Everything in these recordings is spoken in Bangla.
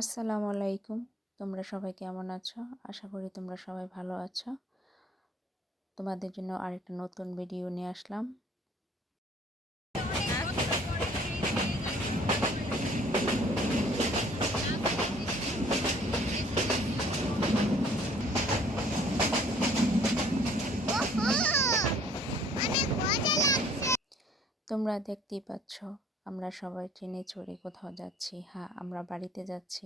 আসসালামু আলাইকুম। তোমরা সবাই কেমন আছো? আশা করি তোমরা সবাই ভালো আছো। তোমাদের জন্য আরেকটা নতুন ভিডিও নিয়ে আসলাম। তোমরা দেখতেই পাচ্ছ আমরা সবাই ট্রেনে চড়ে কোথাও যাচ্ছি। হ্যাঁ, আমরা বাড়িতে যাচ্ছি।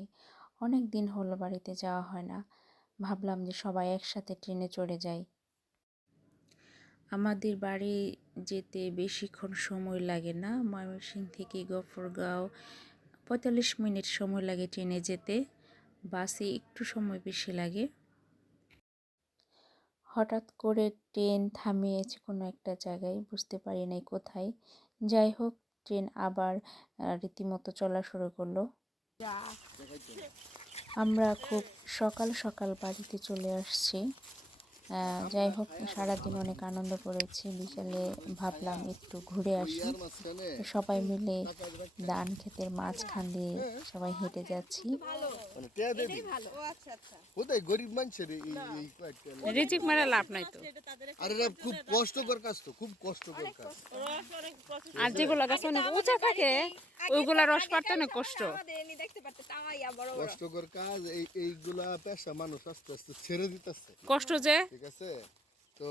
অনেক দিন হলো বাড়িতে যাওয়া হয় না। ভাবলাম যে সবাই একসাথে ট্রেনে চড়ে যাই। আমাদের বাড়ি যেতে বেশিক্ষণ সময় লাগে না। ময়মনসিংহ থেকে গফরগাঁও ৪৫ মিনিট সময় লাগে ট্রেনে যেতে। বাসে একটু সময় বেশি লাগে। হঠাৎ করে ট্রেন থামিয়েছে কোনো একটা জায়গায়, বুঝতে পারি নাই কোথায়। যাই হোক, ট্রেন আবার রীতিমতো চলা শুরু করলো। আমরা খুব সকাল সকাল বাড়িতে চলে আসছি। যাই হোক, সারাদিন অনেক আনন্দ করেছি। বিকেলে ভাবলাম একটু ঘুরে আসি। সবাই মিলে ধান ক্ষেতের মাঝখান দিয়ে সবাই হেঁটে যাচ্ছি। রিজিক মারা লাভ নাই তো। খুব কষ্টকর কাজ, তো খুব কষ্টকর কাজ। আর যেগুলো গাছ অনেক উঁচা থাকে ওইগুলা রস পাড়তে অনেক কষ্ট। কষ্টকর কাজ, এইগুলা পেশা মানুষ আস্তে আস্তে ছেড়ে দিতেছে। কষ্ট যে ঠিক আছে, তো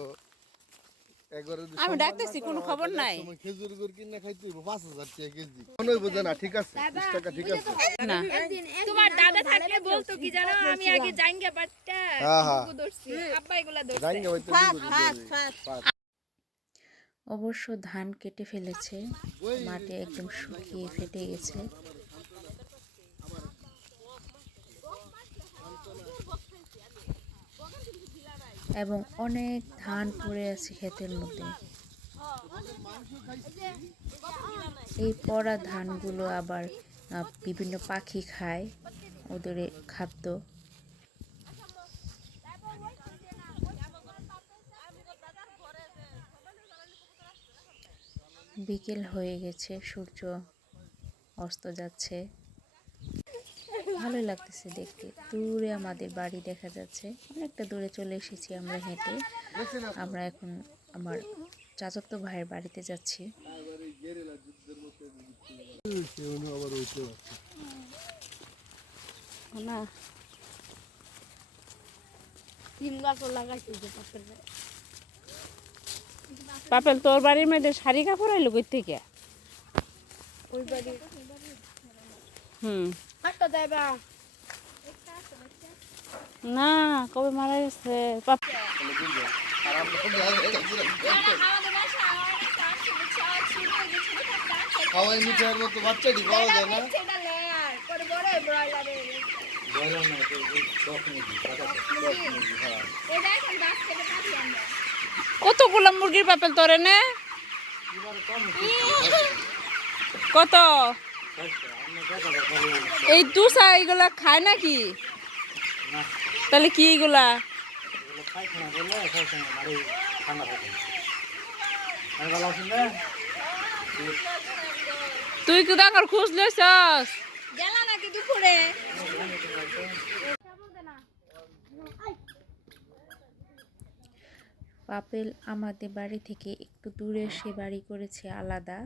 আমি ডাকতেছি, কোনো খবর নাই। খেজুর গুড় কিনে খাইতে 5,000 টাকা কেজি। মনে বোঝে না, ঠিক আছে 20 টাকা ঠিক আছে না। তোমার দাদা থাকলে বলতো কি জানো, আমি আগে জাঙ্গা বাটটা বুবু ধরছি, আব্বা এগুলা ধরছে। অবশ্য ধান কেটে ফেলেছে, মাটি একদম শুকিয়ে ফেটে গেছে। এবং অনেক ধান পড়ে আছে ক্ষেতের মধ্যে। এই পড়া ধানগুলো আবার বিভিন্ন পাখি খায়, ওদের খাদ্য। বিকেল হয়ে গেছে, সূর্য অস্ত যাচ্ছে। ভালোই লাগতেছে দেখতে। দূরে আমাদের বাড়ি দেখা যাচ্ছে। অনেকটা দূরে চলে এসেছি আমরা হেঁটে। আমরা এখন আমার চাচাতো ভাইয়ের বাড়িতে যাচ্ছি। না পাপেল, তোর বাড়ির মধ্যে শাড়ি কাপড় আইলো কই থেকে? না, কবে মারা গেছে? খাওয়াই মিঠাইয়ের মতো বাচ্চাটি পাওয়া যায় না। কতগুলো মুরগির পাপেল তোর এনে? কত? এই দুসা এগুলা খায় নাকি? তাহলে কি এগুলা? তুই কি দেখার খোঁজ লইছস? গেলা নাকি দুপুরে? পাপেল আমাদের বাড়ি থেকে একটু দূরে সে বাড়ি করেছে আলাদা।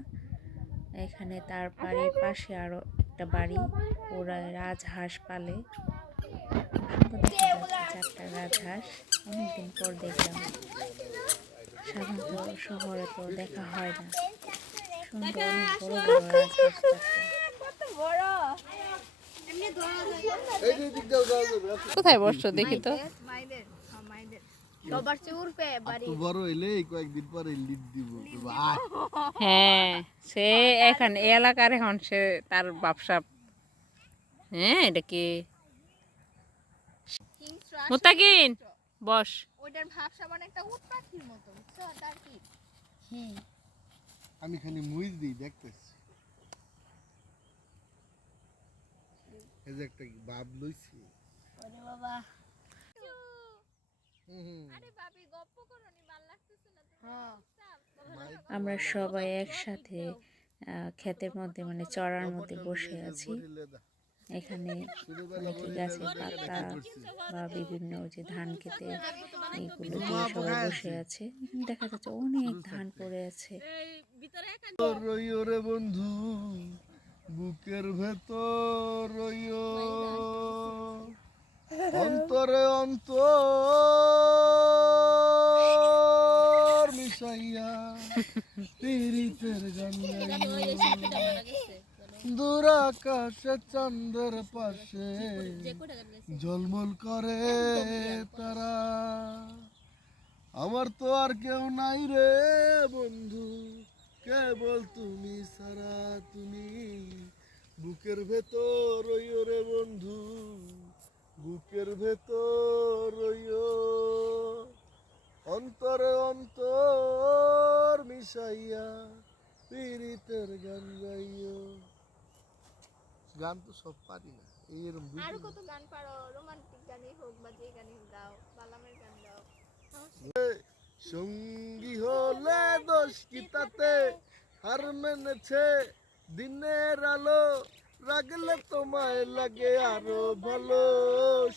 এখানে তার বাড়ির পাশে আরো একটা বাড়ি, ওরা রাজহাঁস পালে। সুন্দর দেখা যাচ্ছে 4টা রাজহাঁস। অনেকদিন পর দেখলাম, সাধারণত শহরে তো দেখা হয় না। সুন্দর অনেক বড় বড় রাজহাঁস 4টা। কোথায় বসছো দেখি তো? হ্যাঁ, সে এখন এলাকার, এখন সে তার ব্যবসা। হ্যাঁ, এটা কি মুতাকিন? বস। ওইটার ভাবসা মানে একটা উট পাখির মতো, বুঝছো? তার কি আমি খালি মুইজ দিই, দেখতেছি এই যে একটা বাপ লইছি। ওরে বাবা, আরে ভাবি গপ্প করনি, ভাল লাগতেছে না তোমার? আমরা সবাই একসাথে ক্ষেতের মধ্যে মানে চড়ার মধ্যে বসে আছি। এখানে অনেকে গাছের পাতা বা বিভিন্ন যে ধান খেতে এইগুলো দিয়ে সবাই বসে আছে। এখানে দেখা যাচ্ছে অনেক ধান পড়ে আছে। রইও রে বন্ধু বুকের ভেতর রইও, অন্তরে অন্তর মিশাইয়া পীড়িতের গান গাইও। দূর আকাশে চাঁদের পাশে ঝলমল করে তারা, আমার তো আর কেউ নাই রে বন্ধু, কেবল তুমি সারা তুমি। বুকের ভেতর রইও রে বন্ধু, বুকের ভেতর রইও, অন্তরে অন্তর মিশাইয়া পীড়িতের গান গাইও। গান তো সব পারি না, এইরকম আর কত গান পারো, রোমান্টিক গানই হোক বা যে গানই হোক গাও, বালামের গান গাও। সঙ্গী হলে দোষ কি তাতে, হার মেনেছে দিনের আলো, রাগলে তোমায় লাগে আরো ভালো।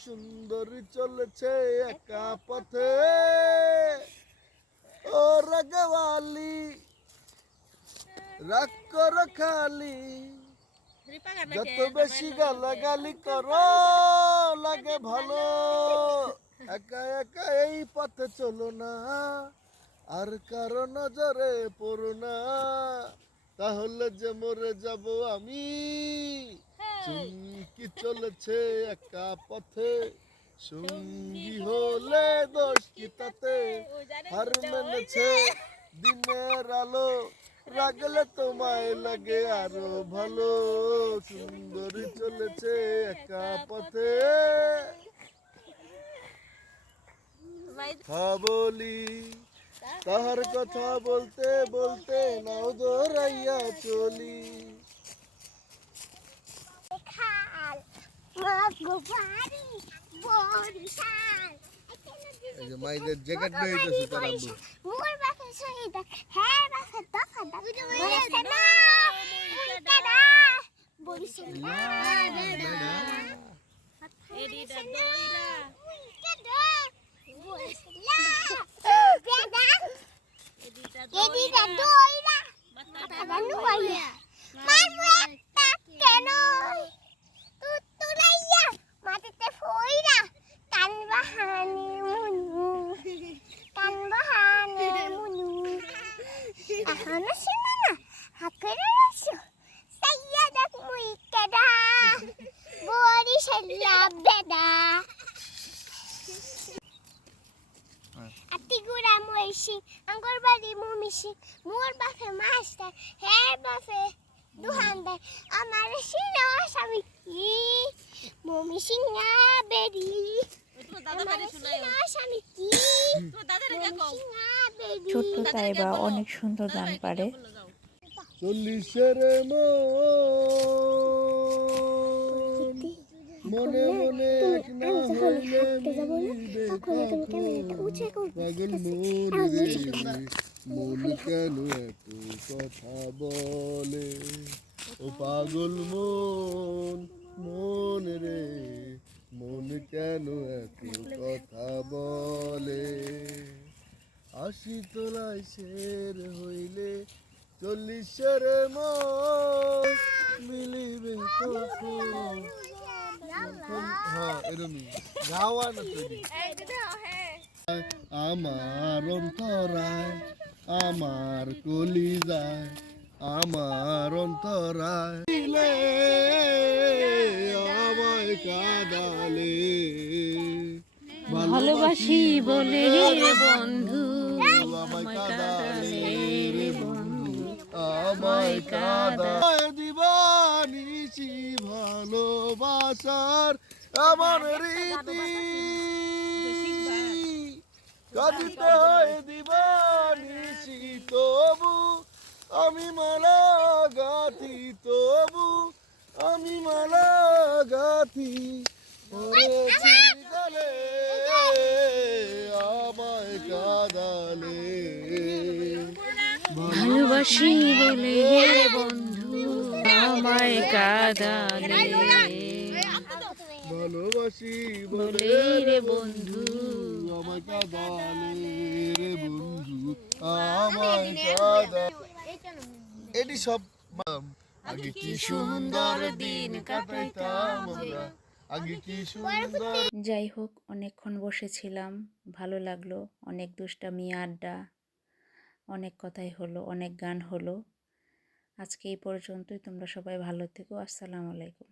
সুন্দরী চলেছে একা পথে, ও রাগওয়ালি রাগ করো খালি, যত বেশি গালাগালি করো লাগে ভালো। একা একা এই পথে চলো না, আর কারো নজরে পড়ো না, তাহলে যে মরে যাব আমি। চুমকি চলেছে একা পথে, সঙ্গী হলে দোষ কি তাতে, হার মেনেছে দিনের আলো, রাগলে তোমায় লাগে আরো ভালো। সুন্দরী চলেছে একা পথে, বলি তাহার কথা বলতে বলতে নাও দৌড়াইয়া চলি। এই যে মাইদের জ্যাকেট নিয়ে যাচ্ছে তার আব্বু। মোর বাপে শহীদ হ্যাঁ বাপে দফা দফা বলেছে না উল্টাটা বলেছে না বেড়া এডিটা দইরা উল্টাটা বলেছে না বেড়া এডিটা দইরা বাতা নুয়াইয়া মারমু একটা কেন তুতুলাইয়া মাটিতে ফইরা কান বাহানি মুনু কান বাহানি মুনু এখন শোনা না হাকের রসু সাইয়া দেখ মুই কেডা বরিশালা বেডা আতিগুড়া মইশি আঙ্গুর বাড়ি মুমিশি মোর বাপে মাস্টার হ্যাঁ বাপে দুহানদার আমার সিনা স্বামী কি মমি সিংহা বেরি ছোট্ট তাইবা অনেক সুন্দর গান পারে। 40-এর মনে মনে এক না হইলে মিলবে পাগল মন কেন এত কথা বলে, ও পাগল মন মন রে মন কেন এত কথা বলে। 80 তোলায় শের হইলে 40-এর মন মিলিবে কখন। হ্যাঁ এরকমই গাওয়া না তৈরি। আমার অন্তরায় আমার কলিজায় আমার অন্তরায় আমায় কাদালে ভালোবাসি বলে রে বন্ধু, আমায় কাদালে রে বন্ধু, আমায় কাদায় দিবানিছি ভালোবাসার আমার রীতি, কাঁদিতে হয় দিবানিছি তবু আমি মালা গাথি, তবু আমি মালা গাথি পড়েছি গলে আমায় কাদালে। ভালোবাসি বলে রে বন্ধু আমায় কাঁদালে। ভালোবাসি বলে রে বন্ধু আমায় কাঁদালে রে বন্ধু আমায় কাঁদা এটি সব আগে কি সুন্দর দিন কাটাইতাম আমরা আগে কি সুন্দর যাই হোক, অনেকক্ষণ বসেছিলাম, ভালো লাগলো। অনেক দুষ্টামি, আড্ডা, অনেক কথাই হলো, অনেক গান হলো। আজকে এই পর্যন্তই। তোমরা সবাই ভালো থেকো। আসসালামু আলাইকুম।